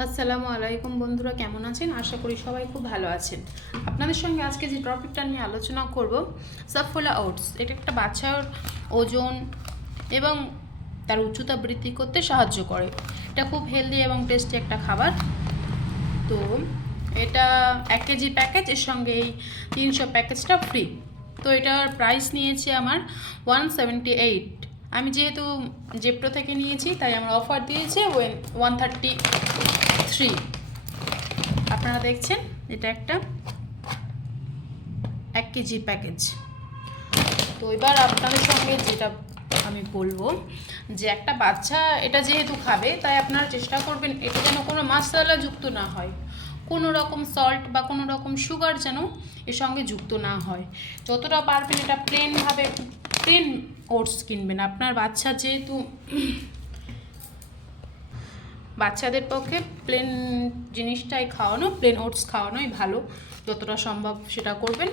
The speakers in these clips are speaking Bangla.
আসসালামু আলাইকুম বন্ধুরা, কেমন আছেন? আশা করি সবাই খুব ভালো আছেন। আপনাদের সঙ্গে আজকে যে টপিকটা নিয়ে আলোচনা করব, সাফোলা ওটস। এটা একটা বাচ্চার ওজন এবং তার উচ্চতা বৃদ্ধি করতে সাহায্য করে। এটা খুব হেলদি এবং টেস্টি একটা খাবার। তো এটা 1 কেজি প্যাকেজ, এর সঙ্গে এই 300 প্যাকেজটা ফ্রি। তো এটার প্রাইস নিয়েছে আমার 178। আমি যেহেতু জেপ্টো থেকে নিয়েছি তাই আমার অফার দিয়েছে 133। আপনারা দেখছেন এটা একটা 1 কেজি প্যাকেজ। তো এবার আপনাদের সঙ্গে যেটা আমি বলবো যে একটা বাচ্চা এটা যেহেতু খাবে, তাই আপনারা চেষ্টা করবেন এটা যেন কোনো মশলা যুক্ত না হয়, কোনো রকম সল্ট বা কোনো রকম সুগার যেন এর সঙ্গে যুক্ত না হয়। যতটা পারবেন এটা প্লেনভাবে প্লেন ওটস কিনবেন। আপনার বাচ্চা যেহেতু বাচ্চাদের পক্ষে প্লেন জিনিসটাই খাওয়ানো, প্লেন ওটস খাওয়ানোই ভালো, যতটা সম্ভব সেটা করবেন।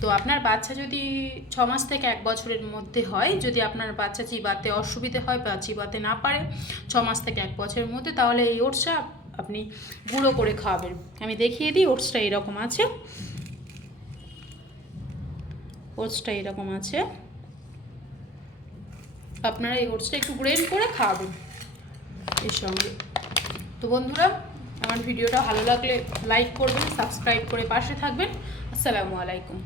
তো আপনার বাচ্চা যদি 6 মাস থেকে 1 বছরের মধ্যে হয়, যদি আপনার বাচ্চা চিবাতে অসুবিধে হয় বা চিবাতে না পারে 6 মাস থেকে 1 বছরের মধ্যে, তাহলে এই ওটসটা আপনি গুঁড়ো করে খাওয়াবেন। আমি দেখিয়ে দিই, ওটসটা এরকম আছে, ওটসটা এরকম আছে। আপনারা এই ওটসটা একটু গ্রেন্ড করে খাওয়াবেন এর সঙ্গে। তো বন্ধুরা, আমার ভিডিওটা ভালো লাগলে লাইক করবেন, সাবস্ক্রাইব করে পাশে থাকবেন। আসসালামু আলাইকুম।